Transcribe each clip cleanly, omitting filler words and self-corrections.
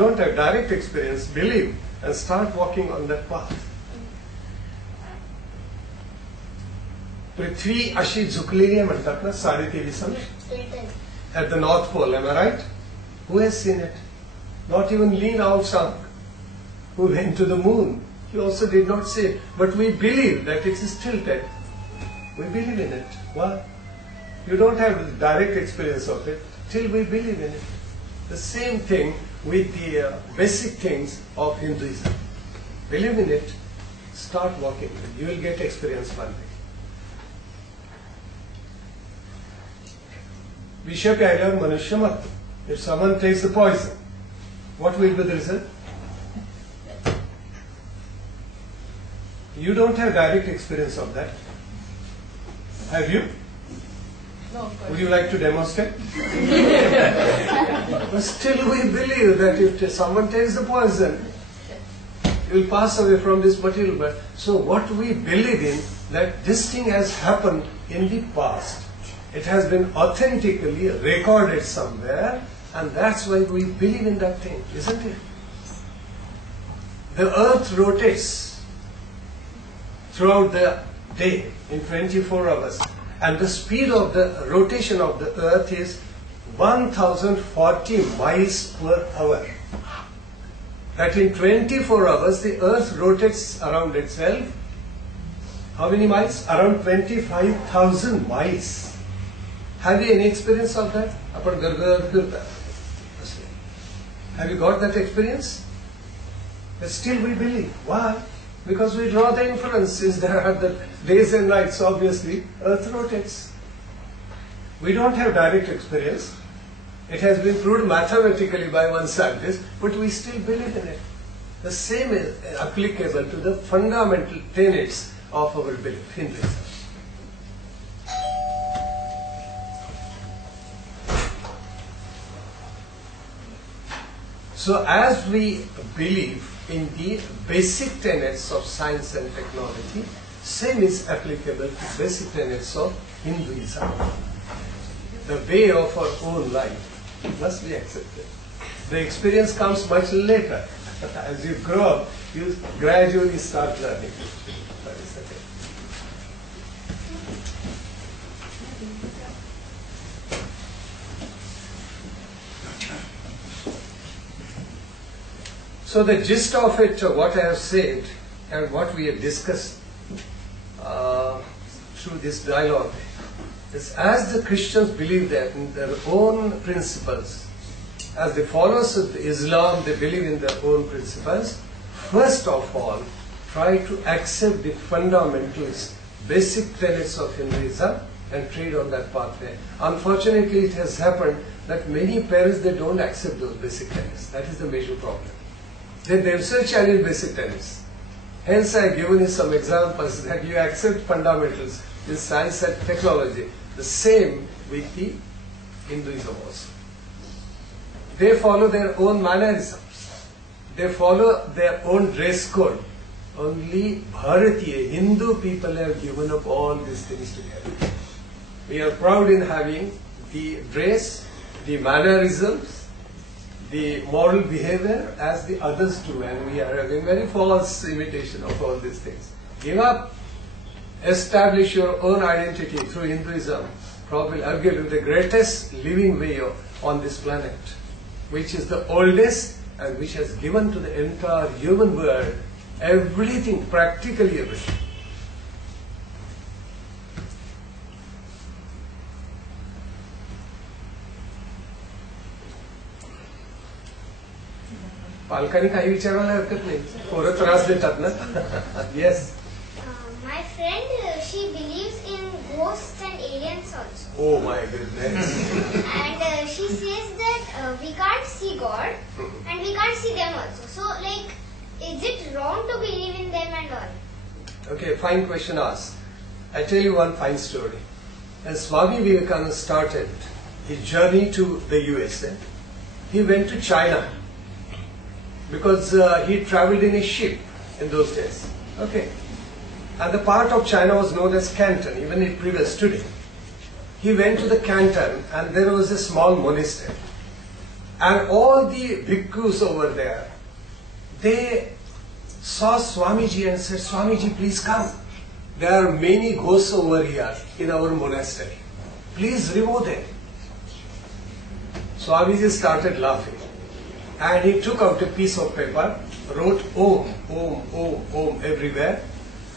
don't have direct experience, believe and start walking on that path. पृथ्वी अशी झुकलेली आहे म्हणतात ना 23.5 at the North Pole, am I right? Who has seen it? Not even Neil Armstrong, who went to the moon. He also did not see it. But we believe that it is tilted. We believe in it. Why? You don't have the direct experience of it till we believe in it. The same thing with the basic things of Hinduism. Believe in it, start walking. You will get experience one day. विष प्यायल्यावर मनुष्य मरतो. If someone takes the poison, what will be the result? You don't have direct experience of that. Have you? No. Would you like to demonstrate? But still we believe that if someone takes the poison, you will pass away from this material world. So what we believe in, that this thing has happened in the past. It has been authentically recorded somewhere, and that's why we believe in that thing, isn't it? The earth rotates throughout the day in 24 hours, and the speed of the rotation of the earth is 1040 miles per hour. That in 24 hours the earth rotates around itself. How many miles? Around 25,000 miles. Have you any experience of that? Have you got that experience? But still we believe. Why? Because we draw the inference. Since there are the days and nights, obviously, earth rotates. We don't have direct experience. It has been proved mathematically by one scientist, but we still believe in it. The same is applicable to the fundamental tenets of our belief, Hinduism. So as we believe in the basic tenets of science and technology, same is applicable to basic tenets of Hinduism. The way of our own life must be accepted. The experience comes much later. As you grow up, you gradually start learning. That is the thing. So the gist of it, what I have said and what we have discussed through this dialogue is, as the Christians believe that in their own principles, as the followers of Islam, they believe in their own principles, first of all, try to accept the fundamentals, basic tenets of Hinduism and tread on that pathway. Unfortunately, it has happened that many parents, they don't accept those basic tenets. That is the major problem. They themselves challenge basic tenets. Hence, I have given you some examples that you accept fundamentals in science and technology. The same with the Hinduism also. They follow their own mannerisms. They follow their own dress code. Only Bharatiya, Hindu people have given up all these things together. We are proud in having the dress, the mannerisms, the moral behavior as the others do, and we are having very false imitation of all these things. Give up, establish your own identity through Hinduism, probably arguably the greatest living way on this planet, which is the oldest and which has given to the entire human world everything, practically everything. पालकांनी काही विचारायला हरकत नाही. पोरं त्रास देतात ना. Yes. My friend, she believes in ghosts and aliens also. Oh my goodness. And she says that we can't see God and we can't see them also. So, like, is it wrong to believe in them and all? Okay, fine question asked. I tell you one fine story. As Swami Vivekananda started his journey to the USA, he went to China. Because he traveled in a ship in those days. Okay. And the part of China was known as Canton, even in previous today. He went to the Canton and there was a small monastery. And all the bhikkhus over there, they saw Swamiji and said, Swamiji, please come. There are many ghosts over here in our monastery. Please remove them. Swamiji started laughing. And he took out a piece of paper, wrote Om, Om, Om, Om everywhere.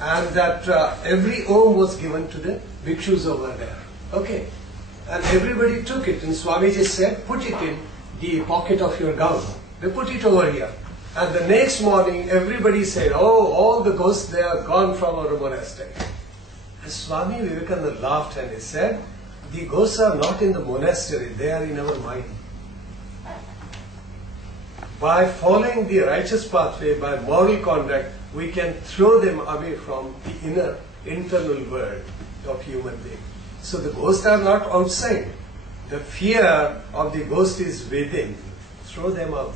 And that every Om was given to the bhikshus over there. Okay. And everybody took it. And Swamiji said, put it in the pocket of your gown. They put it over here. And the next morning, everybody said, oh, all the ghosts, they are gone from our monastery. And Swami Vivekananda laughed and he said, the ghosts are not in the monastery, they are in our mind. By following the righteous pathway, by moral conduct, we can throw them away from the internal world of human being. So the ghosts are not outside. The fear of the ghost is within. Throw them out.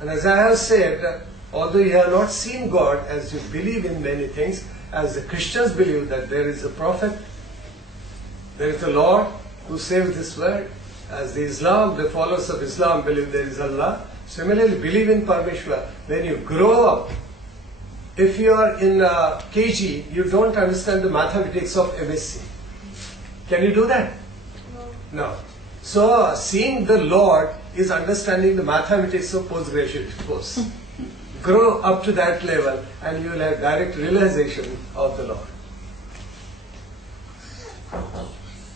And as I have said, although you have not seen God, as you believe in many things, as the Christians believe that there is a prophet, there is a Lord who saved this world, as the followers of Islam believe there is Allah, similarly believe in Parmeshwar. When you grow up, if you are in KG, you don't understand the mathematics of MSc. Can you do that? No. So seeing the Lord is understanding the mathematics of postgraduate course. Grow up to that level and you will have direct realization of the Lord.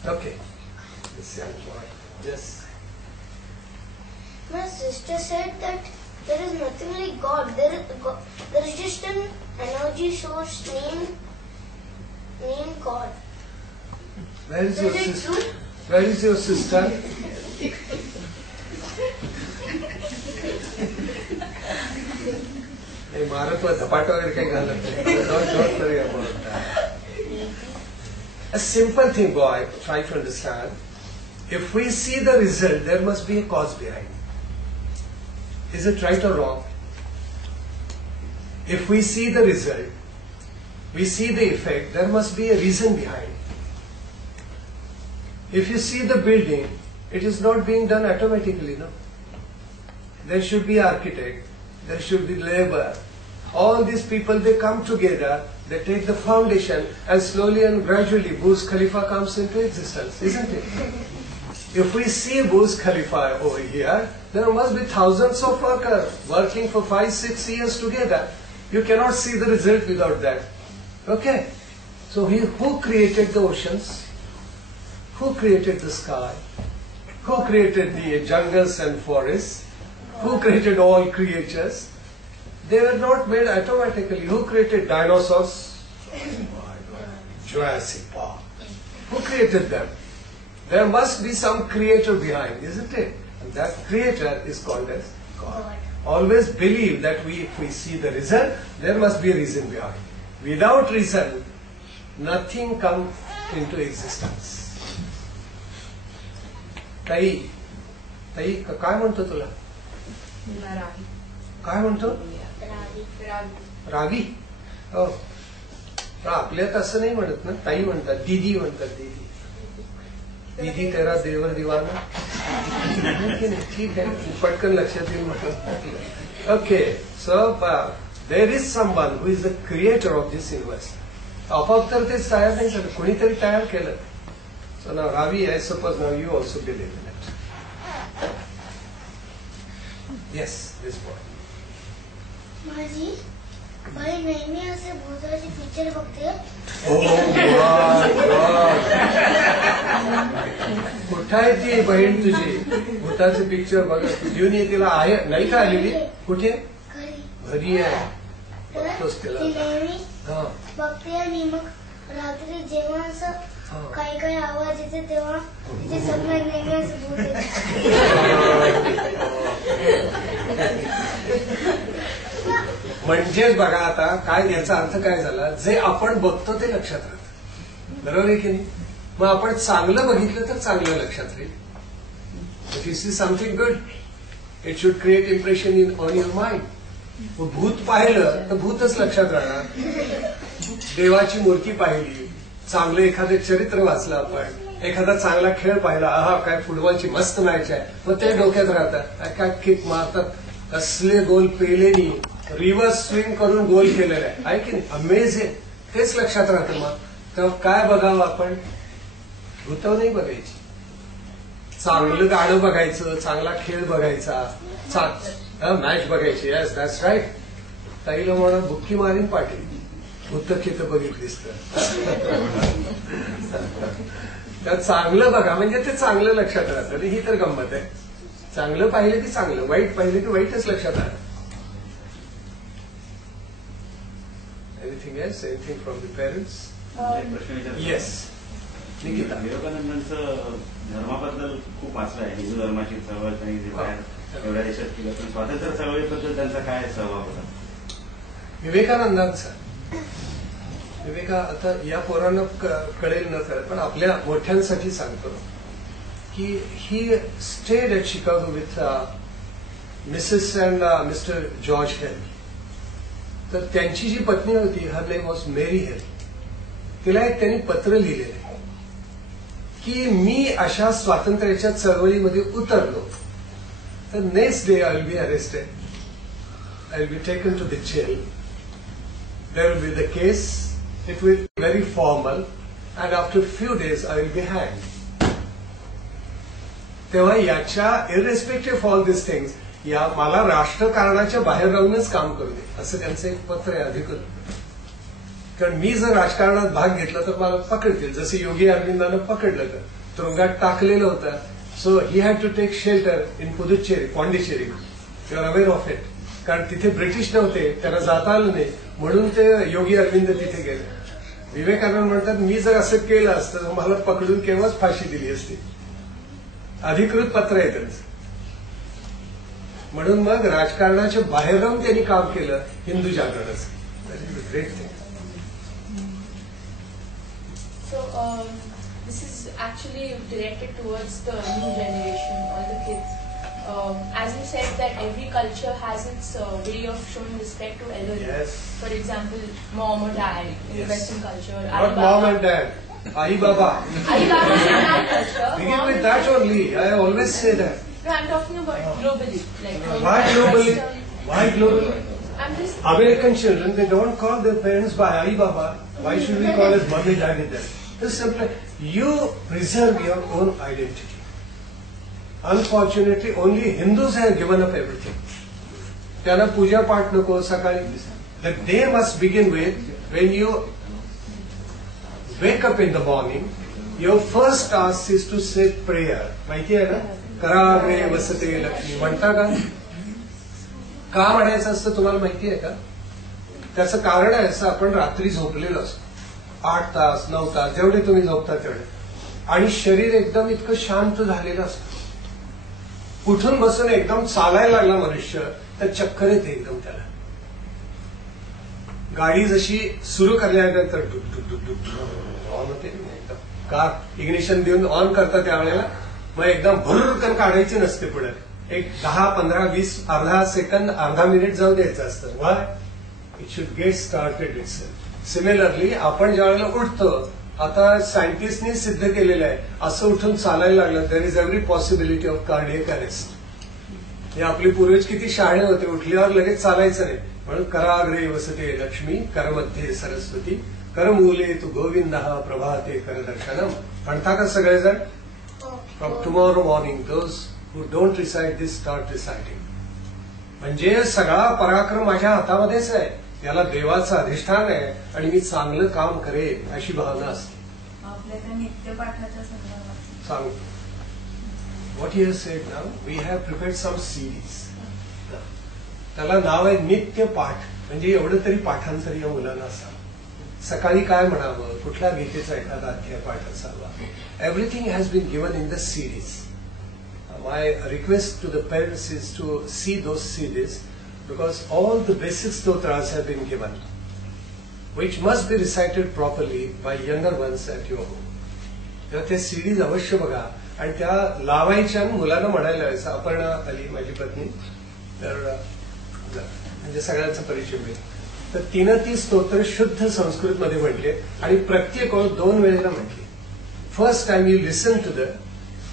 Okay. Yes. My sister said that there is nothing like God. There is just an energy source named God. Where is your Is it sister? true? Where is your sister? Don't worry about that. A simple thing, boy, try to understand. If we see the result, there must be a cause behind. Is it right or wrong? If we see the result, we see the effect, there must be a reason behind. If you see the building, it is not being done automatically, no? There should be architect, there should be labor. All these people, they come together, they take the foundation, and slowly and gradually Burj Khalifa comes into existence, isn't it? If we see Burj Khalifa over here, there must be thousands of workers working for 5-6 years together. You cannot see the result without that. Okay? So who created the oceans? Who created the sky? Who created the jungles and forests? Who created all creatures? They were not made automatically. Who created dinosaurs? Jurassic Park. Who created them? There must be some creator behind, isn't it? And that creator is called as God. Always believe that if we see the result, there must be a reason behind. Without reason, nothing comes into existence. ताई काय म्हणतो तुला? काय म्हणतो? रागी. हो. आपल्यात असं नाही म्हणत ना, ताई म्हणतात, दीदी म्हणतात. दीदी दीदी तेरा देवर दिवाना. ठीक आहे, पटकन लक्षात येईल म्हटलं. Okay, so there is someone who is the creator of this universe. आपोआप तर तेच तयार नाही झालं, कोणीतरी तयार केलं. So now Ravi, I suppose now you also believe in it. Yes, this boy. माझी बहीण नेहमी असे भूताचे पिक्चर बघते. Oh my God! कुठे आहे ती बहीण तुझी? भूताचे पिक्चर बघत घेऊन ये तिला. आहे नाही का आलेली? कुठे? घरी आहे. बघतोस तिला. ती नेहमी बघते आणि मग रात्री जेव्हा असं काही काही आवाज येते तेव्हा तिचे स्वप्नात नेहमी असं भूत येते. म्हणजेच बघा आता काय याचा अर्थ काय झाला, जे आपण बघतो ते लक्षात राहतं. बरोबर आहे की नाही? मग आपण चांगलं बघितलं तर चांगलं लक्षात राहील. If you see something good, it should create impression on your mind. भूत पाहिलं तर भूतच लक्षात राहणार. देवाची मूर्ती पाहिली, चांगलं एखादं चरित्र वाचलं आपण, एखादा चांगला खेळ पाहिला, आहा काय फुटबॉलची मस्त मॅच आहे, मग ते डोक्यात राहतात, काय किक मारतात, कसले गोल पेलेनी रिव्हर्स स्विंग करून गोल केलेला आहे की नाही, अमेझिंग, तेच लक्षात राहतं. मग तेव्हा काय बघावं आपण, भूतव नाही बघायची, चांगलं गाणं बघायचं, चांगला खेळ बघायचा, मॅच बघायची. Yes that's right. ताईला म्हणा बुक्की मारीन पाटील, भूतखेत बघितलीस तर चांगलं बघा, म्हणजे ते चांगलं लक्षात राहतं. ही तर गंमत आहे. चांगलं पाहिलं की चांगलं, वाईट पाहिलं की वाईटच लक्षात राहतं. Anything else, anything from the parents? Yes Nikita. विवेकानंदांचं धर्माबद्दल खूप वाचलं आहे, हिंदू धर्माची चळवळ त्यांनी जे बाहेर एवढ्या देशात केलं, पण स्वातंत्र्य चळवळीबद्दल त्यांचा काय सहभाग होता? विवेकानंदांचा आता या पोरांना कळेल न कळेल, पण आपल्या मोठ्यांसाठी सांगतो की he stayed at Chicago with Mrs and mister George hello. तर त्यांची जी पत्नी होती, हर नेम वॉज मेरी हेल. तिला एक त्यांनी पत्र लिहिलेलं की मी अशा स्वातंत्र्याच्या चळवळीमध्ये उतरलो तर next day I will be arrested, I will be taken to the jail, there will be the case, it will be very formal, and after few days I will be hanged. तेव्हा याच्या irrespective of all these things, या मला राष्ट्रकारणाच्या बाहेर राहूनच काम करू दे, असं त्यांचं एक पत्र आहे अधिकृत. कारण मी जर राजकारणात भाग घेतला तर मला पकडतील, जसे योगी अरविंदानं पकडलं तर तुरुंगात टाकलेलं होतं. So he had to take shelter in Puducherry, Pondicherry. You are aware of it. कारण तिथे ब्रिटिश नव्हते, त्यांना जाता आलं नाही, म्हणून ते योगी अरविंद तिथे गेले. विवेकानंद म्हणतात मी जर असं केलं असतं तर मला पकडून केव्हाच फाशी दिली असती. अधिकृत पत्र आहे त्यांचं. म्हणून मग राजकारणाच्या बाहेर राहून त्यांनी काम केलं हिंदू जागरणाचं. That is a great thing. So this is actually directed towards the new generation or the kids. As you said that every culture has its way of showing respect to elders. Yes. For example, mom or dad in the Yes. Western culture. Not mom and dad. Ai Baba. Ai Baba is in our culture. Begin with that only. I always say that. No, I'm talking about globally. Like Why globally? Western- Why globally? I'm just. American children, they don't call their parents by Ai Baba. Why should we call as mommy, daddy then? It's simply, you preserve your own identity. Unfortunately, only Hindus have given up everything. त्यांना पूजा पाठ नको सकाळी. The day must begin with when you wake up in the morning. Your first task is to say prayer. माहिती आहे ना? कराग्रे वसते लक्ष्मी म्हणता का? का म्हणायचं असतं तुम्हाला माहिती आहे का? त्याचं कारण आहे असं, आपण रात्री झोपलेलो असतो 8 तास 9 तास जेवढे तुम्ही झोपता तेवढे, आणि शरीर एकदम इतकं शांत झालेलं असतं. उठून बसून एकदम चालायला लागला मनुष्य तर चक्कर येते एकदम त्याला. गाडी जशी सुरू करण्यानंतर डुक डुक डुक डुक ऑन होते एकदम. कार इग्निशन देऊन ऑन करता त्यावेळेला मग एकदम भुरकन काढायची नसते पुढे. एक 10, 15, 20 अर्धा सेकंद अर्धा मिनिट जाऊ द्यायचं असतं. Why? It should get started itself. Similarly आपण ज्यावेळेला उठतो, आता सायंटिस्टनी सिद्ध केलेलं आहे, असं उठून चालायला लागलं there is every possibility of cardiac arrest. हे आपले पूर्वज किती शहाणे होते, उठल्यावर लगेच चालायचं नाही. म्हणून कराग्रे वसते लक्ष्मी, करमध्ये सरस्वती, करमूले तू गोविंद प्रभाते करदर्शनम म्हणता का सगळेजण? From tomorrow morning those who don't reside this start residing. म्हणजे सगळा पराक्रम माझ्या हातामध्येच आहे, याला देवाचं अधिष्ठान आहे आणि मी चांगलं काम करेन अशी भावना असते. आपल्याकडे नित्यपाठाच्या संदर्भात सांगतो. What you said no, we have prepared some series. त्याला नाव आहे नित्य पाठ. म्हणजे एवढं तरी पाठांतर या मुलांना असावं. सकाळी काय म्हणावं, कुठल्या गीतेचा एखादा अध्याय पाठ असावा. Everything has been given in the series. My request to the parents is to see those series because all the basic stotras have been given, which must be recited properly by younger ones at your home. तेव्हा ते series अवश्य बघा आणि त्या लावायच्या मुलांना म्हणायला लावायचं. अपर्णा आली माझी पत्नी, तर म्हणजे सगळ्यांचा परिचय मिळेल. तर तिनं ती स्तोत्र शुद्ध संस्कृतमध्ये म्हटले आणि प्रत्येक ओळ 2 वेळेला म्हटली. first time you listen to the,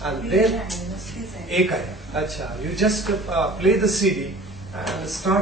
and then नुसतीच आहे. एक आहे. अच्छा, you just play the CD and start